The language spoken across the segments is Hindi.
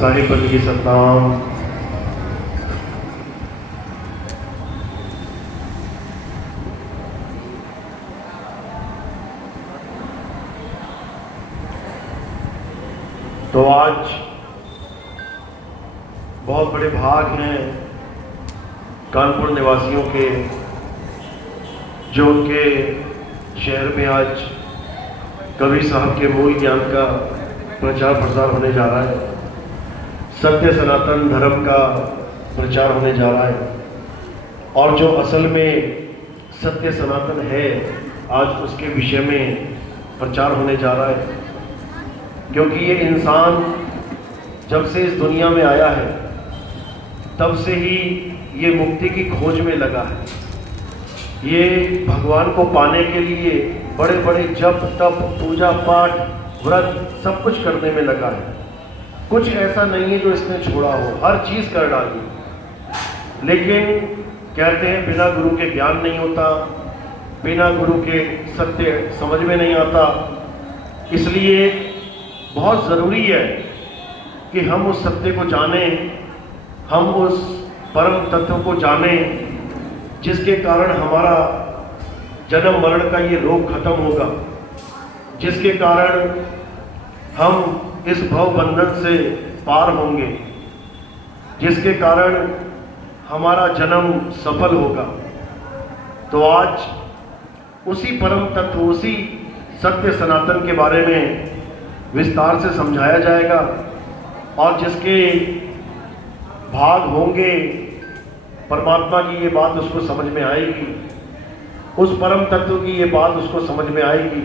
साहिब बंदगी सतनाम। तो आज बहुत बड़े भाग हैं कानपुर निवासियों के, जो उनके शहर में आज कबीर साहब के मूल ज्ञान का प्रचार प्रसार होने जा रहा है, सत्य सनातन धर्म का प्रचार होने जा रहा है। और जो असल में सत्य सनातन है आज उसके विषय में प्रचार होने जा रहा है, क्योंकि ये इंसान जब से इस दुनिया में आया है तब से ही ये मुक्ति की खोज में लगा है। ये भगवान को पाने के लिए बड़े बड़े जप तप पूजा पाठ व्रत सब कुछ करने में लगा है। कुछ ऐसा नहीं है जो इसने छोड़ा हो, हर चीज़ कर डाली। लेकिन कहते हैं बिना गुरु के ज्ञान नहीं होता, बिना गुरु के सत्य समझ में नहीं आता। इसलिए बहुत ज़रूरी है कि हम उस सत्य को जानें, हम उस परम तत्व को जानें जिसके कारण हमारा जन्म मरण का ये रोग खत्म होगा, जिसके कारण हम इस भव बंधन से पार होंगे, जिसके कारण हमारा जन्म सफल होगा। तो आज उसी परम तत्व, उसी सत्य सनातन के बारे में विस्तार से समझाया जाएगा, और जिसके भाग होंगे परमात्मा की ये बात उसको समझ में आएगी, उस परम तत्व की ये बात उसको समझ में आएगी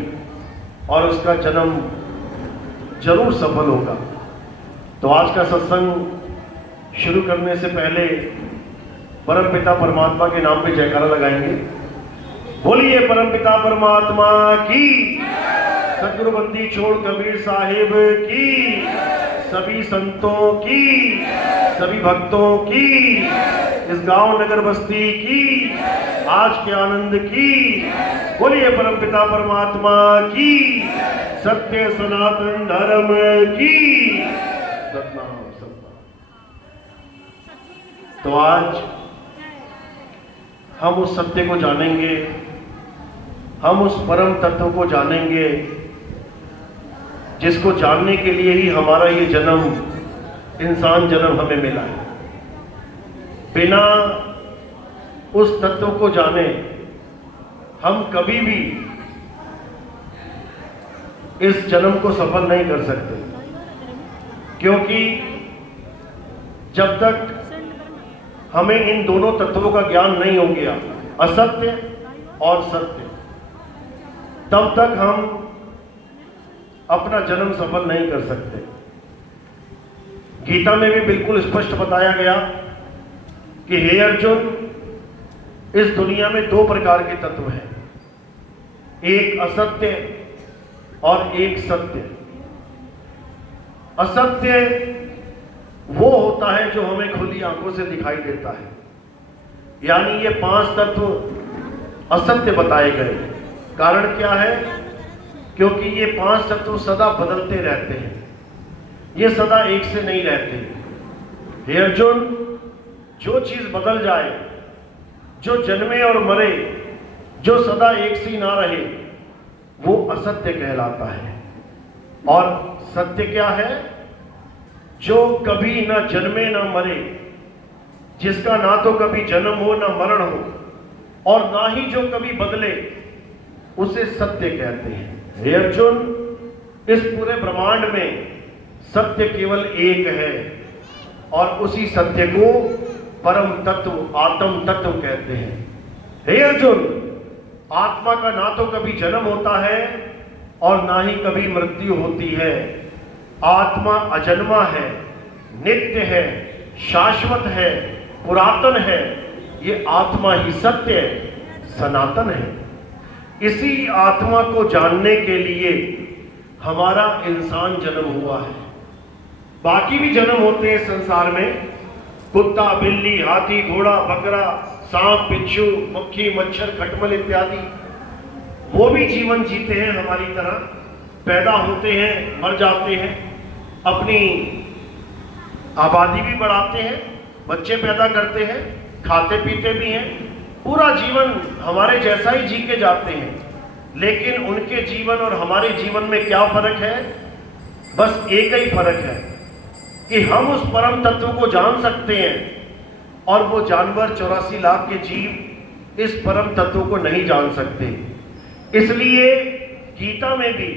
और उसका जन्म जरूर सफल होगा। तो आज का सत्संग शुरू करने से पहले परम पिता परमात्मा के नाम पे जयकारा लगाएंगे। बोलिए परम पिता परमात्मा की, सदगुरु बंदी छोड़ कबीर साहिब की, सभी संतों की, सभी भक्तों की, इस गांव नगर बस्ती की, आज के आनंद की। बोलिए परम पिता परमात्मा की, सत्य सनातन धर्म की सतनाम सतनाम। तो आज हम उस सत्य को जानेंगे, हम उस परम तत्व को जानेंगे जिसको जानने के लिए ही हमारा ये जन्म, इंसान जन्म हमें मिला है। बिना उस तत्व को जाने हम कभी भी इस जन्म को सफल नहीं कर सकते, क्योंकि जब तक हमें इन दोनों तत्वों का ज्ञान नहीं हो गया, असत्य और सत्य, तब तक हम अपना जन्म सफल नहीं कर सकते। गीता में भी बिल्कुल स्पष्ट बताया गया कि हे अर्जुन, इस दुनिया में दो प्रकार के तत्व हैं, एक असत्य और एक सत्य। असत्य वो होता है जो हमें खुली आंखों से दिखाई देता है, यानी ये पांच तत्व असत्य बताए गए। कारण क्या है? क्योंकि ये पांच तत्व सदा बदलते रहते हैं, ये सदा एक से नहीं रहते। हे अर्जुन, जो चीज बदल जाए, जो जन्मे और मरे, जो सदा एक सी ना रहे, वो असत्य कहलाता है। और सत्य क्या है? जो कभी ना जन्मे ना मरे, जिसका ना तो कभी जन्म हो ना मरण हो, और ना ही जो कभी बदले, उसे सत्य कहते हैं। हे अर्जुन, इस पूरे ब्रह्मांड में सत्य केवल एक है, और उसी सत्य को परम तत्व, आत्म तत्व कहते हैं। हे अर्जुन, आत्मा का ना तो कभी जन्म होता है और ना ही कभी मृत्यु होती है। आत्मा अजन्मा है, नित्य है, शाश्वत है, पुरातन है। ये आत्मा ही सत्य है, सनातन है। इसी आत्मा को जानने के लिए हमारा इंसान जन्म हुआ है। बाकी भी जन्म होते हैं संसार में, कुत्ता बिल्ली हाथी घोड़ा बकरा सांप बिच्छू मक्खी मच्छर खटमल इत्यादि, वो भी जीवन जीते हैं हमारी तरह, पैदा होते हैं मर जाते हैं, अपनी आबादी भी बढ़ाते हैं, बच्चे पैदा करते हैं, खाते पीते भी हैं, पूरा जीवन हमारे जैसा ही जी के जाते हैं। लेकिन उनके जीवन और हमारे जीवन में क्या फर्क है? बस एक ही फर्क है कि हम उस परम तत्व को जान सकते हैं और वो जानवर 84 लाख के जीव इस परम तत्व को नहीं जान सकते। इसलिए गीता में भी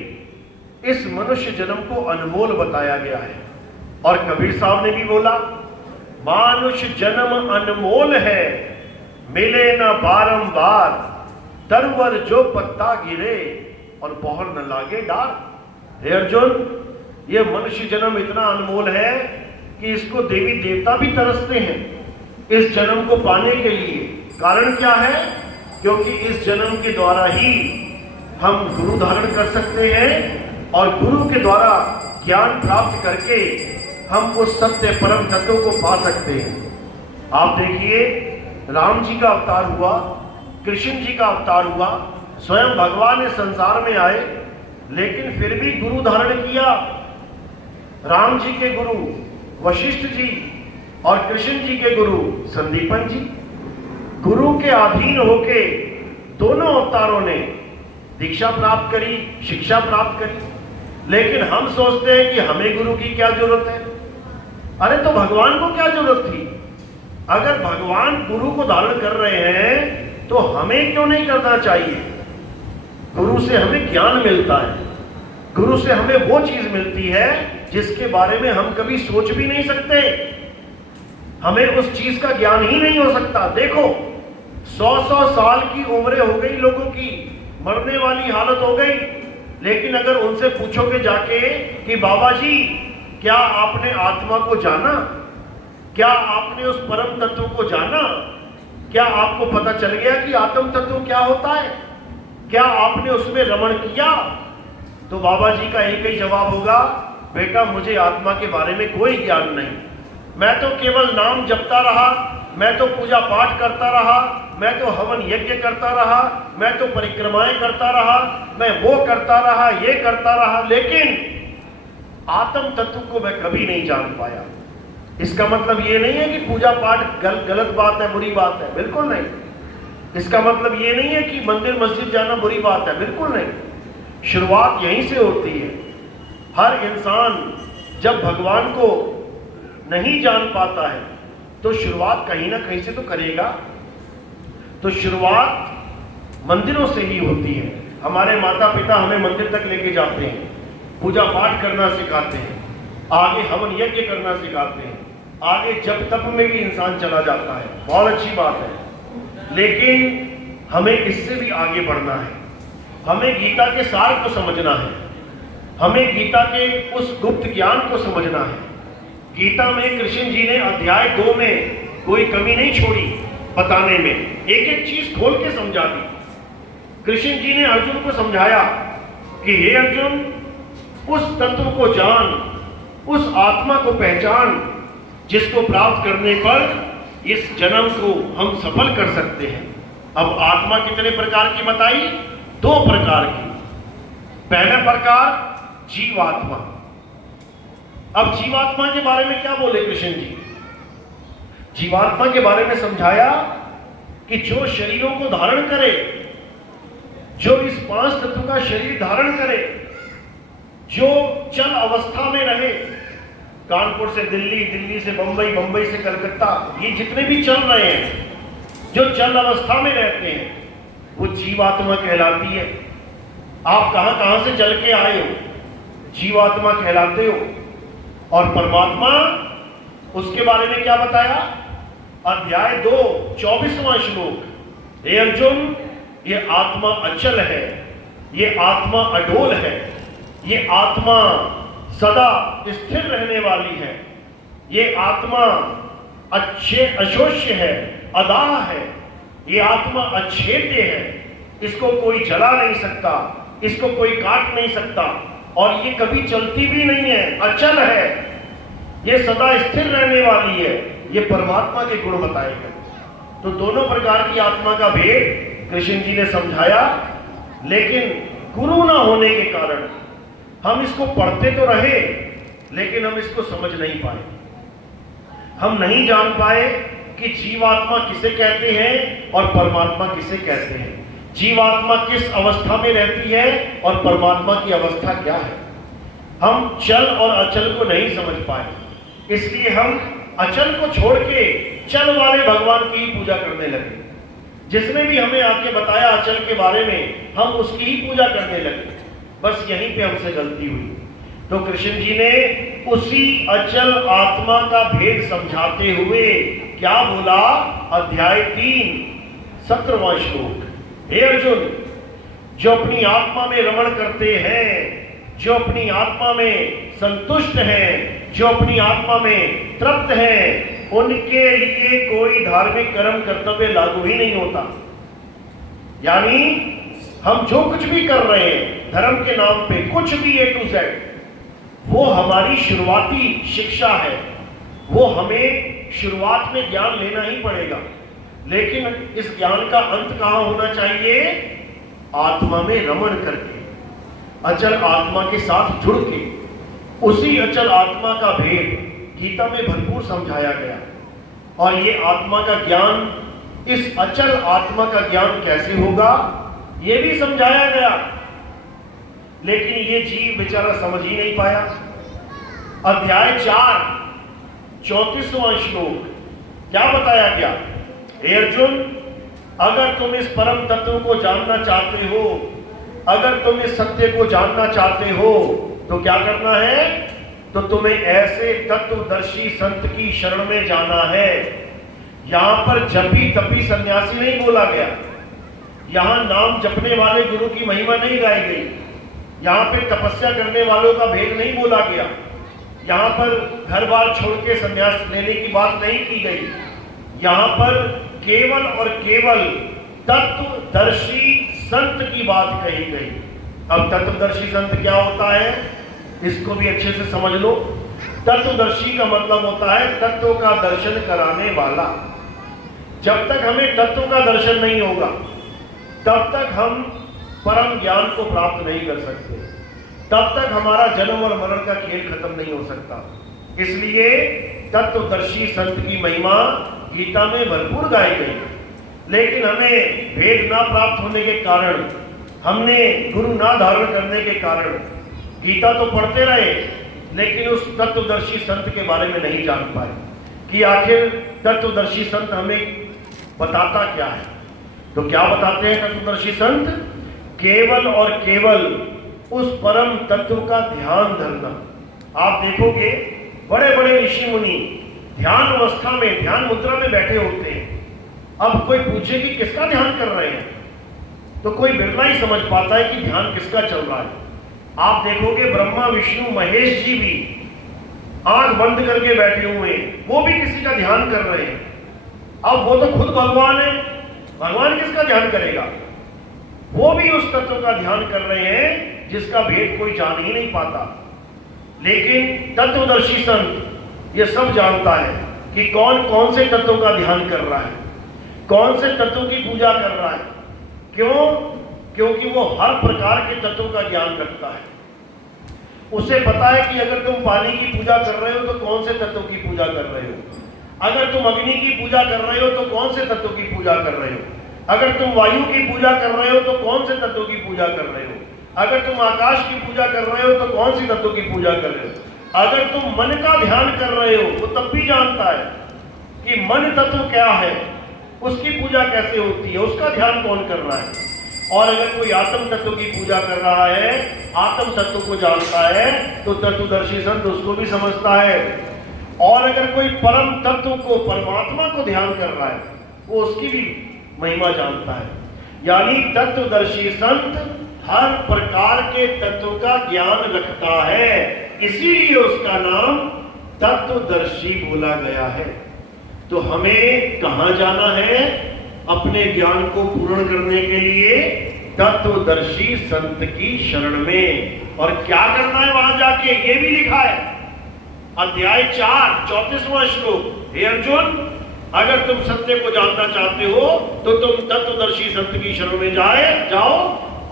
इस मनुष्य जन्म को अनमोल बताया गया है। और कबीर साहब ने भी बोला, मानुष जन्म अनमोल है, मिले न बारंबार, तरवर जो पत्ता गिरे और पौर न लागे डार। हे अर्जुन, ये मनुष्य जन्म इतना अनमोल है कि इसको देवी देवता भी तरसते हैं इस जन्म को पाने के लिए। कारण क्या है? क्योंकि इस जन्म के द्वारा ही हम गुरु धारण कर सकते हैं और गुरु के द्वारा ज्ञान प्राप्त करके हम उस सत्य परम तत्व को पा सकते हैं। आप देखिए, राम जी का अवतार हुआ, कृष्ण जी का अवतार हुआ, स्वयं भगवान इस संसार में आए, लेकिन फिर भी गुरु धारण किया। राम जी के गुरु वशिष्ठ जी और कृष्ण जी के गुरु संदीपन जी। गुरु के अधीन होके दोनों अवतारों ने दीक्षा प्राप्त करी, शिक्षा प्राप्त करी। लेकिन हम सोचते हैं कि हमें गुरु की क्या जरूरत है? अरे तो भगवान को क्या जरूरत थी? अगर भगवान गुरु को धारण कर रहे हैं तो हमें क्यों नहीं करना चाहिए? गुरु से हमें ज्ञान मिलता है, गुरु से हमें वो चीज मिलती है जिसके बारे में हम कभी सोच भी नहीं सकते। हमें उस चीज का ज्ञान ही नहीं हो सकता। देखो, 100-100 साल की उम्रें हो गई लोगों की, मरने वाली हालत हो गई, लेकिन अगर उनसे पूछोगे जाके कि बाबा जी क्या आपने आत्मा को जाना, क्या आपने उस परम तत्व को जाना, क्या आपको पता चल गया कि आत्म तत्व क्या होता है, क्या आपने उसमें रमण किया? तो बाबा जी का एक ही जवाब होगा, बेटा मुझे आत्मा के बारे में कोई ज्ञान नहीं, मैं तो केवल नाम जपता रहा, मैं तो पूजा पाठ करता रहा, मैं तो हवन यज्ञ करता रहा, मैं तो परिक्रमाएं करता रहा, मैं वो करता रहा, ये करता रहा, लेकिन आत्म तत्व को मैं कभी नहीं जान पाया। इसका मतलब ये नहीं है कि पूजा पाठ गलत बात है, बुरी बात है, बिल्कुल नहीं। इसका मतलब ये नहीं है कि मंदिर मस्जिद जाना बुरी बात है, बिल्कुल नहीं। शुरुआत यहीं से होती है। हर इंसान जब भगवान को नहीं जान पाता है तो शुरुआत कहीं ना कहीं से तो करेगा। तो शुरुआत मंदिरों से ही होती है। हमारे माता पिता हमें मंदिर तक लेके जाते हैं, पूजा पाठ करना सिखाते हैं, आगे हवन यज्ञ करना सिखाते हैं, आगे जप तप में भी इंसान चला जाता है, बहुत अच्छी बात है। लेकिन हमें इससे भी आगे बढ़ना है। हमें गीता के सार को समझना है, हमें गीता के उस गुप्त ज्ञान को समझना है। गीता में कृष्ण जी ने अध्याय 2 में कोई कमी नहीं छोड़ी बताने में, एक एक चीज खोल के समझा दी। कृष्ण जी ने अर्जुन को समझाया कि हे अर्जुन, उस तत्व को जान, उस आत्मा को पहचान जिसको प्राप्त करने पर इस जन्म को हम सफल कर सकते हैं। अब आत्मा कितने प्रकार की बताई? 2 प्रकार की। पहला प्रकार जीवात्मा। अब जीवात्मा के बारे में क्या बोले कृष्ण जी? जीवात्मा के बारे में समझाया कि जो शरीरों को धारण करे, जो इस 5 तत्व का शरीर धारण करे, जो चल अवस्था में रहे, कानपुर से दिल्ली, दिल्ली से बंबई, बंबई से कलकत्ता, ये जितने भी चल रहे हैं, जो चल अवस्था में रहते हैं, वो जीवात्मा कहलाती है। आप कहां कहां से चल के आए हो, जीवात्मा कहलाते हो। और परमात्मा, उसके बारे में क्या बताया? अध्याय 2 24वां श्लोक, हे अर्जुन, ये आत्मा अचल है, ये आत्मा अडोल है, ये आत्मा सदा स्थिर रहने वाली है, ये आत्मा अशोष्य है, अदाह है, ये आत्मा अछेद्य है, इसको कोई जला नहीं सकता, इसको कोई काट नहीं सकता, और ये कभी चलती भी नहीं है, अचल है, ये सदा स्थिर रहने वाली है। ये परमात्मा के गुण बताए गए। तो दोनों प्रकार की आत्मा का भेद कृष्ण जी ने समझाया, लेकिन गुरु ना होने के कारण हम इसको पढ़ते तो रहे, लेकिन हम इसको समझ नहीं पाए। हम नहीं जान पाए कि जीवात्मा किसे कहते हैं और परमात्मा किसे कहते हैं, जीवात्मा किस अवस्था में रहती है और परमात्मा की अवस्था क्या है। हम चल और अचल को नहीं समझ पाए, इसलिए हम अचल को छोड़ के चल वाले भगवान की ही पूजा करने लगे। जिसने भी हमें आके बताया अचल के बारे में, हम उसकी ही पूजा करने लगे। बस यहीं पे हमसे गलती हुई। तो कृष्ण जी ने उसी अचल आत्मा का भेद समझाते हुए क्या बोला, अध्याय 3 17वां श्लोक, हे अर्जुन, जो अपनी आत्मा में रमण करते हैं, जो अपनी आत्मा में संतुष्ट हैं, जो अपनी आत्मा में तृप्त हैं, उनके लिए कोई धार्मिक कर्म कर्तव्य लागू ही नहीं होता। यानी हम जो कुछ भी कर रहे हैं धर्म के नाम पे, कुछ भी A to Z, वो हमारी शुरुआती शिक्षा है। वो हमें शुरुआत में ज्ञान लेना ही पड़ेगा, लेकिन इस ज्ञान का अंत कहां होना चाहिए, आत्मा में रमण करके, अचल आत्मा के साथ जुड़ के। उसी अचल आत्मा का भेद गीता में भरपूर समझाया गया। और ये आत्मा का ज्ञान, इस अचल आत्मा का ज्ञान कैसे होगा, ये भी समझाया गया। लेकिन ये जीव बेचारा समझ ही नहीं पाया। अध्याय 4 34वां श्लोक क्या बताया गया, हे अर्जुन, अगर तुम इस परम तत्व को जानना चाहते हो, अगर तुम इस सत्य को जानना चाहते हो, तो क्या करना है, तो तुम्हें ऐसे तत्वदर्शी संत की शरण में जाना है। यहां पर जपी तपी सन्यासी नहीं बोला गया, यहां नाम जपने वाले गुरु की महिमा नहीं गाई गई, यहां पे तपस्या करने वालों का भेद नहीं बोला गया, यहां पर घर बार छोड़ के संन्यास लेने की बात नहीं की गई। यहां पर केवल और केवल तत्वदर्शी संत की बात कही गई। अब तत्वदर्शी संत क्या होता है, इसको भी अच्छे से समझ लो। तत्वदर्शी का मतलब होता है तत्व का दर्शन कराने वाला। जब तक हमें तत्व का दर्शन नहीं होगा, तब तक हम परम ज्ञान को प्राप्त नहीं कर सकते, तब तक हमारा जन्म और मरण का खेल खत्म नहीं हो सकता। इसलिए तत्वदर्शी संत की महिमा गीता में भरपूर गाई गई। लेकिन हमें भेद ना प्राप्त होने के कारण, हमने गुरु ना धारण करने के कारण गीता तो पढ़ते रहे, लेकिन उस तत्वदर्शी संत के बारे में नहीं जान पाए कि आखिर तत्वदर्शी संत हमें बताता क्या है। तो क्या बताते हैं तत्वदर्शी संत, केवल और केवल उस परम तत्व का ध्यान धरना। आप देखोगे बड़े बड़े ऋषि मुनि ध्यान अवस्था में, ध्यान मुद्रा में बैठे होते हैं। अब कोई पूछे कि किसका ध्यान कर रहे हैं, तो कोई बिरला ही समझ पाता है कि ध्यान किसका चल रहा है। आप देखोगे ब्रह्मा विष्णु महेश जी भी आंख बंद करके बैठे हुए हैं, वो भी किसी का ध्यान कर रहे हैं। अब वो तो खुद भगवान है, भगवान किसका ध्यान करेगा, वो भी उस तत्व का ध्यान कर रहे हैं जिसका भेद कोई जान ही नहीं पाता। लेकिन तत्वदर्शी संत ये सब जानता है कि कौन कौन से तत्व का ध्यान कर रहा है, कौन से तत्व की पूजा कर रहा है। क्यों? क्योंकि वो हर प्रकार के तत्व का ज्ञान रखता है। उसे पता है कि अगर तुम पानी की पूजा कर रहे हो तो कौन से तत्व की पूजा कर रहे हो, अगर तुम अग्नि की पूजा कर रहे हो तो कौन से तत्व की पूजा कर रहे हो, अगर तुम वायु की पूजा कर रहे हो तो कौन से तत्व की पूजा कर रहे हो, अगर तुम आकाश की पूजा कर रहे हो तो कौन सी तत्व की पूजा कर रहे हो, अगर तुम मन का ध्यान कर रहे हो तो तब भी जानता है कि मन तत्व क्या है, उसकी पूजा कैसे होती है, उसका ध्यान कौन कर रहा है। और अगर कोई आत्म तत्व की पूजा कर रहा है, आत्म तत्व को जानता है, तो तत्वदर्शी संत उसको भी समझता है। और अगर कोई परम तत्व को, परमात्मा को ध्यान कर रहा है, वो उसकी भी महिमा जानता है। यानी तत्वदर्शी संत हर प्रकार के तत्व का ज्ञान रखता है, इसीलिए उसका नाम तत्वदर्शी बोला गया है। तो हमें कहां जाना है अपने ज्ञान को पूर्ण करने के लिए? तत्वदर्शी संत की शरण में। और क्या करना है वहां जाके, ये भी लिखा है अध्याय 4 34वां श्लोक, हे अर्जुन, अगर तुम सत्य को जानना चाहते हो तो तुम तत्वदर्शी संत की शरण में जाओ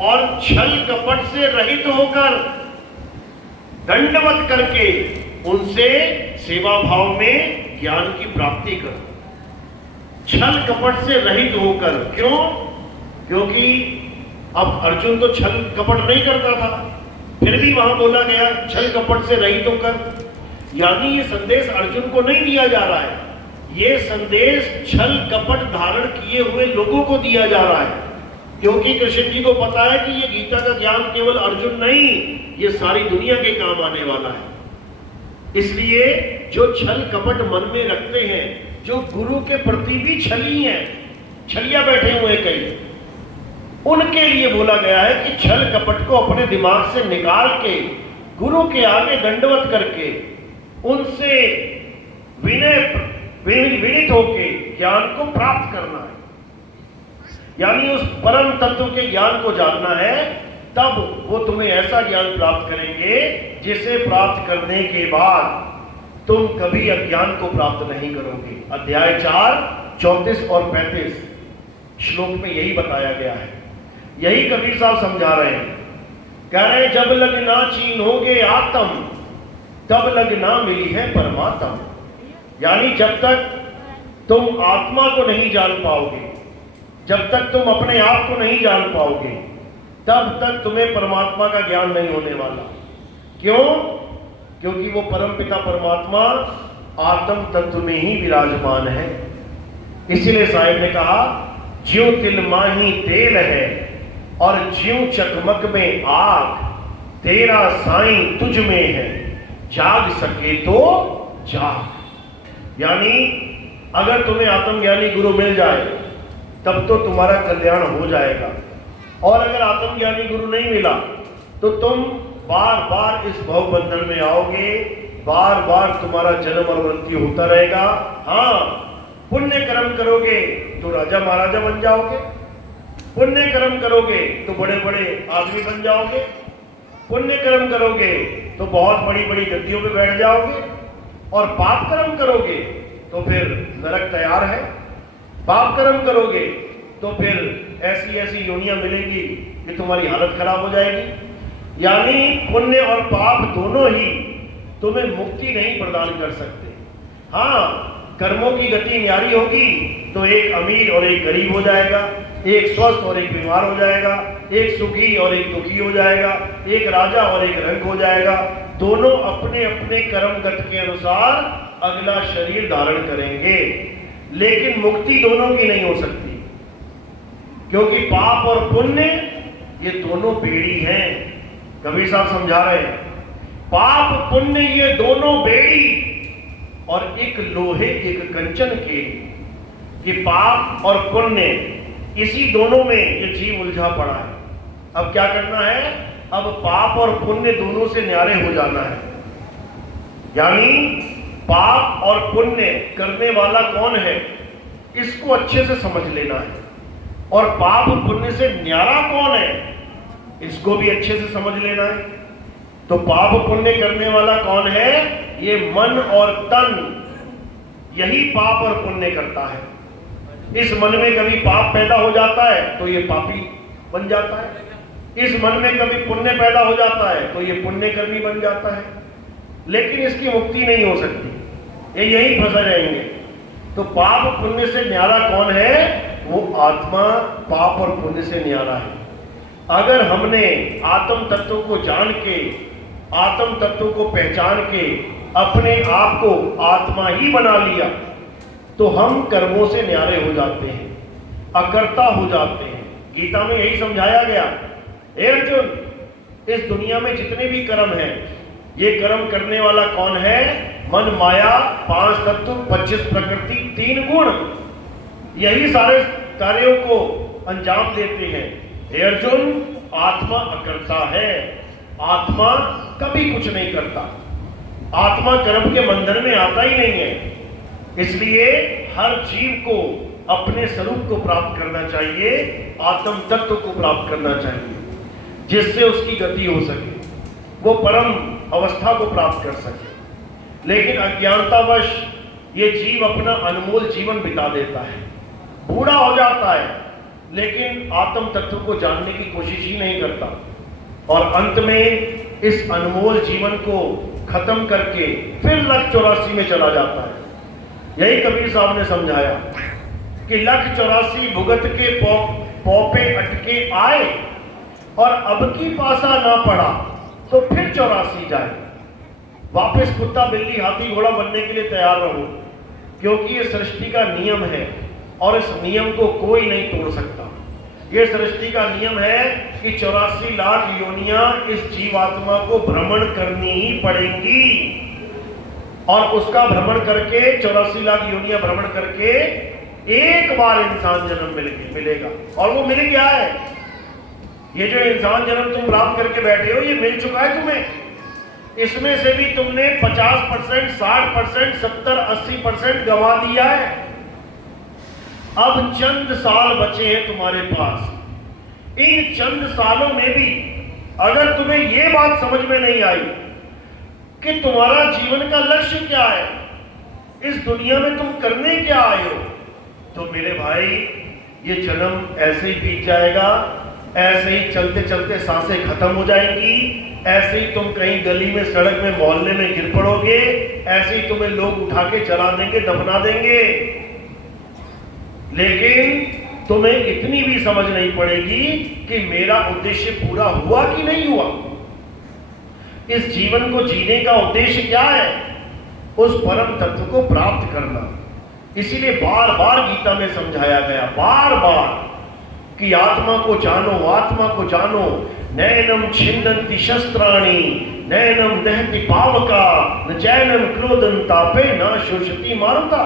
और छल कपट से रहित होकर, दंडवत करके उनसे सेवा भाव में ज्ञान की प्राप्ति करो, छल कपट से रहित होकर। क्यों? क्योंकि अब अर्जुन तो छल कपट नहीं करता था, फिर भी वहां बोला गया छल कपट से रहित होकर। यानी ये संदेश अर्जुन को नहीं दिया जा रहा है, ये संदेश छल कपट धारण किए हुए लोगों को दिया जा रहा है। क्योंकि कृष्ण जी को पता है कि ये गीता का ज्ञान केवल अर्जुन नहीं, ये सारी दुनिया के काम आने वाला है। इसलिए जो छल कपट मन में रखते हैं, जो गुरु के प्रति भी छली हैं, छलिया बैठे हुए कई, उनके लिए बोला गया है कि छल कपट को अपने दिमाग से निकाल के गुरु के आगे दंडवत करके उनसे विनीत होके ज्ञान को प्राप्त करना है। यानी उस परम तत्व के ज्ञान को जानना है, तब वो तुम्हें ऐसा ज्ञान प्राप्त करेंगे जिसे प्राप्त करने के बाद तुम कभी अज्ञान को प्राप्त नहीं करोगे। अध्याय 4, 34 और 35 श्लोक में यही बताया गया है। यही कबीर साहब समझा रहे हैं, कह रहे हैं जब लग ना चीन्होगे आत्म तब लग ना मिली है परमात्म। यानी जब तक तुम आत्मा को नहीं जान पाओगे, जब तक तुम अपने आप को नहीं जान पाओगे, तब तक तुम्हें परमात्मा का ज्ञान नहीं होने वाला। क्यों? क्योंकि वो परमपिता परमात्मा आत्म तत्व में ही विराजमान है। इसीलिए साहिब ने कहा ज्यों तिल माही तेल है और ज्यों चकमक में आग, तेरा साईं तुझ में है, जाग सके तो जाग। यानी अगर तुम्हें आत्मज्ञानी गुरु मिल जाए तब तो तुम्हारा कल्याण हो जाएगा, और अगर आत्मज्ञानी गुरु नहीं मिला तो तुम बार बार इस भव बंधन में आओगे, बार बार तुम्हारा जन्म और मृत्यु होता रहेगा। हाँ, पुण्य कर्म करोगे तो राजा महाराजा बन जाओगे, पुण्य कर्म करोगे तो बड़े बड़े आदमी बन जाओगे, पुण्य कर्म करोगे तो बहुत बड़ी बड़ी गद्दियों पे बैठ जाओगे, और पाप कर्म करोगे तो फिर नरक तैयार है। पाप कर्म करोगे तो फिर ऐसी ऐसी योनियां मिलेंगी कि तुम्हारी हालत खराब हो जाएगी। यानी पुण्य और पाप दोनों ही तुम्हें मुक्ति नहीं प्रदान कर सकते। हाँ, कर्मों की गति न्यारी होगी तो एक अमीर और एक गरीब हो जाएगा, एक स्वस्थ और एक बीमार हो जाएगा, एक सुखी और एक दुखी हो जाएगा, एक राजा और एक रंक हो जाएगा। दोनों अपने अपने कर्म गत के अनुसार अगला शरीर धारण करेंगे, लेकिन मुक्ति दोनों की नहीं हो सकती, क्योंकि पाप और पुण्य ये दोनों बेड़ी हैं। कबीर साहब समझा रहे हैं, पाप पुण्य ये दोनों बेड़ी और एक लोहे एक कंचन के, कि पाप और पुण्य इसी दोनों में ये जीव उलझा पड़ा है। अब क्या करना है? अब पाप और पुण्य दोनों से न्यारे हो जाना है। यानी पाप और पुण्य करने वाला कौन है, इसको अच्छे से समझ लेना है, और पाप पुण्य से न्यारा कौन है, इसको भी अच्छे से समझ लेना है। तो पाप पुण्य करने वाला कौन है? ये मन और तन, यही पाप और पुण्य करता है। इस मन में कभी पाप पैदा हो जाता है तो ये पापी बन जाता है, इस मन में कभी पुण्य पैदा हो जाता है तो ये पुण्यकर्मी बन जाता है, लेकिन इसकी मुक्ति नहीं हो सकती, ये यही फंसे रहेंगे। तो पाप पुण्य से न्यारा कौन है? वो आत्मा पाप और पुण्य से न्यारा है। अगर हमने आत्म तत्व को जान के, आत्म तत्व को पहचान के अपने आप को आत्मा ही बना लिया तो हम कर्मों से न्यारे हो जाते हैं, अकर्ता हो जाते हैं। गीता में यही समझाया गया, हे अर्जुन, इस दुनिया में जितने भी कर्म हैं, ये कर्म करने वाला कौन है? मन, माया, 5 तत्व, 25 प्रकृति, 3 गुण, यही सारे कार्यों को अंजाम देते हैं। हे अर्जुन, आत्मा अकर्ता है, आत्मा कभी कुछ नहीं करता, आत्मा कर्म के बंधन में आता ही नहीं है। इसलिए हर जीव को अपने स्वरूप को प्राप्त करना चाहिए, आत्म तत्व को प्राप्त करना चाहिए, जिससे उसकी गति हो सके, वो परम अवस्था को प्राप्त कर सके। लेकिन अज्ञानतावश ये जीव अपना अनमोल जीवन बिता देता है, बूढ़ा हो जाता है, लेकिन आत्म तत्व को जानने की कोशिश ही नहीं करता, और अंत में इस अनमोल जीवन को खत्म करके फिर लख 84 में चला जाता है। यही कबीर साहब ने समझाया कि लख 84 भुगत के पौपे अटके आए और अब की पासा ना पड़ा तो फिर 84 जाए। वापस कुत्ता बिल्ली हाथी घोड़ा बनने के लिए तैयार रहो, क्योंकि ये सृष्टि का नियम है और इस नियम को कोई नहीं तोड़ सकता। ये सृष्टि का नियम है कि 84 लाख योनियां इस जीवात्मा को भ्रमण करनी ही पड़ेंगी और उसका भ्रमण करके 84 लाख योनियां भ्रमण करके एक बार इंसान जन्म मिलेगा। और वो मिल गया है। ये जो इंसान जन्म तुम प्राप्त करके बैठे हो, ये मिल चुका है तुम्हें। इसमें से भी तुमने 50%, 60%, 70-80% गंवा दिया है। अब चंद साल बचे हैं तुम्हारे पास। इन चंद सालों में भी अगर तुम्हें यह बात समझ में नहीं आई कि तुम्हारा जीवन का लक्ष्य क्या है, इस दुनिया में तुम करने क्या आए हो, तो मेरे भाई ये जन्म ऐसे ही बीत जाएगा। ऐसे ही चलते चलते सांसें खत्म हो जाएंगी। ऐसे ही तुम कहीं गली में, सड़क में, मोहल्ले में गिर पड़ोगे। ऐसे ही तुम्हें लोग उठा के चला देंगे, दफना देंगे। लेकिन तुम्हें इतनी भी समझ नहीं पड़ेगी कि मेरा उद्देश्य पूरा हुआ कि नहीं हुआ। इस जीवन को जीने का उद्देश्य क्या है? उस परम तत्व को प्राप्त करना। इसीलिए बार बार गीता में समझाया गया, बार बार, कि आत्मा को जानो, आत्मा को जानो। नैनम छिन्दन्ति शस्त्राणि नैनम दहति पावका न चैनम क्रोधं तापे न शोषति मारुता।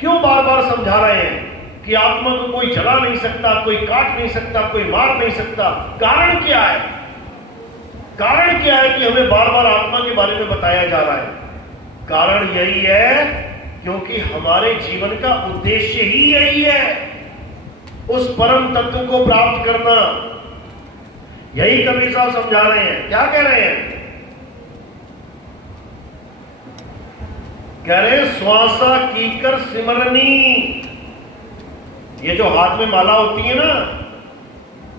क्यों बार बार समझा रहे हैं कि आत्मा को कोई जला नहीं सकता, कोई काट नहीं सकता, कोई मार नहीं सकता? कारण क्या है? कारण क्या है कि हमें बार बार आत्मा के बारे में बताया जा रहा है? कारण यही है क्योंकि हमारे जीवन का उद्देश्य ही यही है, उस परम तत्व को प्राप्त करना। यही कबीर साहब समझा रहे हैं। क्या कह रहे हैं? कह रहे श्वासा कीकर सिमरनी। ये जो हाथ में माला होती है ना,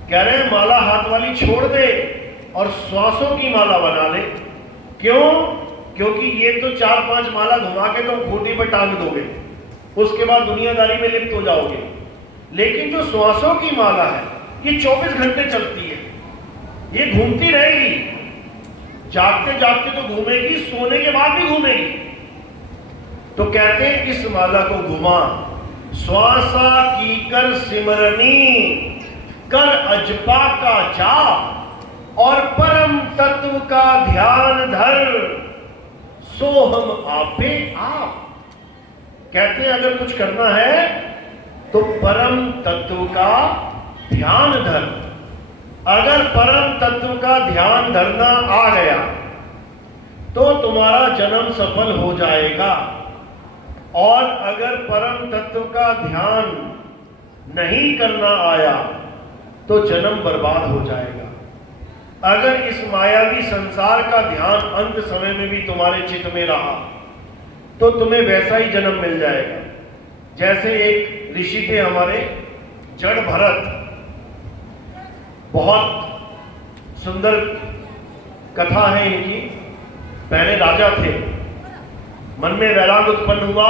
कह रहे हैं माला हाथ वाली छोड़ दे और श्वासों की माला बना ले। क्यों? क्योंकि ये तो 4-5 माला घुमा के तुम खूंटी पर टांग दोगे, उसके बाद दुनियादारी में लिप्त हो जाओगे। लेकिन जो श्वासों की माला है, ये 24 घंटे चलती है, ये घूमती रहेगी। जागते जागते तो घूमेगी, सोने के बाद भी घूमेगी। तो कहते हैं इस माला को घुमा, श्वासा की कर सिमरनी, कर अजपा का जाप और परम तत्व का ध्यान धर, सो हम आपे आप। कहते हैं अगर कुछ करना है तो परम तत्व का ध्यान धर। अगर परम तत्व का ध्यान धरना आ गया तो तुम्हारा जन्म सफल हो जाएगा। और अगर परम तत्व का ध्यान नहीं करना आया तो जन्म बर्बाद हो जाएगा। अगर इस मायावी संसार का ध्यान अंत समय में भी तुम्हारे चित्त में रहा तो तुम्हें वैसा ही जन्म मिल जाएगा। जैसे एक ऋषि थे हमारे, जड़ भरत, बहुत सुंदर कथा है इनकी। पहले राजा थे, मन में वैराग उत्पन्न हुआ,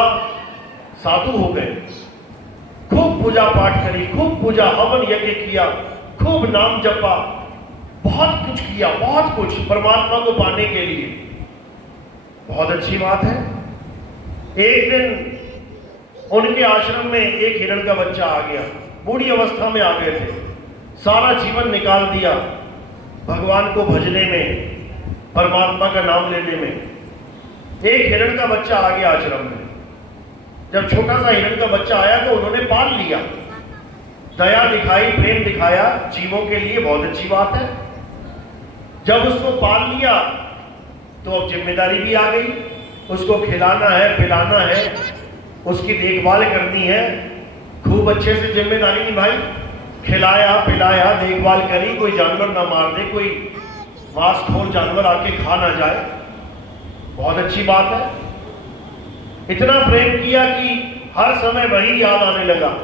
साधु हो गए, खूब पूजा पाठ करी, खूब पूजा हवन यज्ञ किया, खूब नाम जपा, बहुत कुछ किया, बहुत कुछ परमात्मा को पाने के लिए। बहुत अच्छी बात है। एक दिन उनके आश्रम में एक हिरण का बच्चा आ गया, बूढ़ी अवस्था में आ गए थे, सारा जीवन निकाल दिया भगवान को भजने में, परमात्मा का नाम लेने में। एक हिरण का बच्चा आ गया आश्रम में। जब छोटा सा हिरण का बच्चा आया तो उन्होंने पाल लिया, दया दिखाई, प्रेम दिखाया जीवों के लिए, बहुत अच्छी बात है। जब उसको पाल लिया तो अब जिम्मेदारी भी आ गई, उसको खिलाना है, पिलाना है, उसकी देखभाल करनी है। खूब अच्छे से जिम्मेदारी निभाई, खिलाया पिलाया, देखभाल करी, कोई जानवर ना मार दे, कोई मांसखोर जानवर आके खा ना जाए, बहुत अच्छी बात है। इतना प्रेम किया कि हर समय वही याद आने लगा,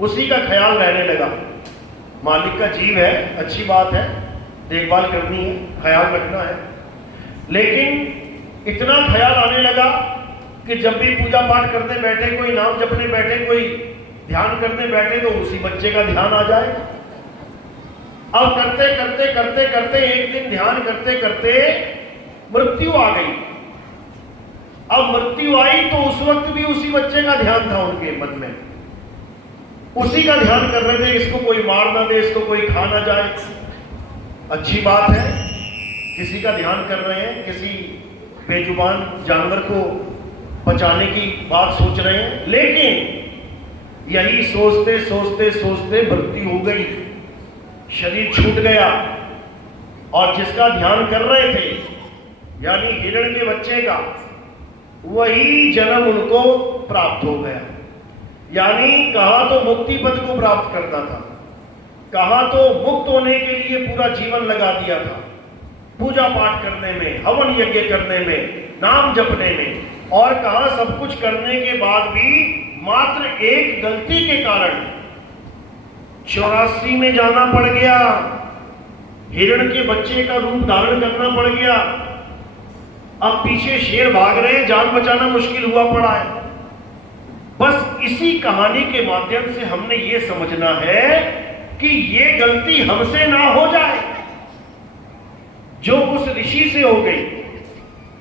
उसी का ख्याल रहने लगा। मालिक का जीव है, अच्छी बात है, देखभाल करनी है, ख्याल रखना है। लेकिन इतना ख्याल आने लगा कि जब भी पूजा पाठ करने बैठे, कोई नाम जपने बैठे, कोई ध्यान करने बैठे, तो उसी बच्चे का ध्यान आ जाए। अब करते करते करते करते एक दिन ध्यान करते करते मृत्यु आ गई। अब मृत्यु आई तो उस वक्त भी उसी बच्चे का ध्यान था उनके मन में, उसी का ध्यान कर रहे थे। इसको कोई मार ना दे, इसको कोई खा ना जाए, अच्छी बात है। किसी का ध्यान कर रहे हैं, किसी बेजुबान जानवर को बचाने की बात सोच रहे हैं, लेकिन यही सोचते सोचते सोचते मृत्यु हो गई, शरीर छूट गया। और जिसका ध्यान कर रहे थे, यानी हिरण के बच्चे का, वही जन्म उनको प्राप्त हो गया। यानी कहां तो मुक्ति पद को प्राप्त करना था, कहां तो मुक्त होने के लिए पूरा जीवन लगा दिया था, पूजा पाठ करने में, हवन यज्ञ करने में, नाम जपने में, और कहां सब कुछ करने के बाद भी मात्र एक गलती के कारण 84 में जाना पड़ गया, हिरण के बच्चे का रूप धारण करना पड़ गया। अब पीछे शेर भाग रहे हैं, जान बचाना मुश्किल हुआ पड़ा है। बस इसी कहानी के माध्यम से हमने ये समझना है कि ये गलती हमसे ना हो जाए जो उस ऋषि से हो गई।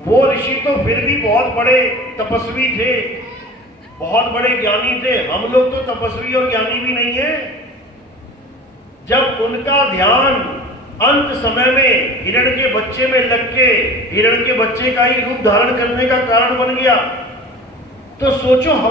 वो ऋषि तो फिर भी बहुत बड़े तपस्वी थे, बहुत बड़े ज्ञानी थे, हम लोग तो तपस्वी और ज्ञानी भी नहीं है। जब उनका ध्यान अंत समय में हिरण के बच्चे में लग के हिरण के बच्चे का ही रूप धारण करने का कारण बन गया, तो सोचो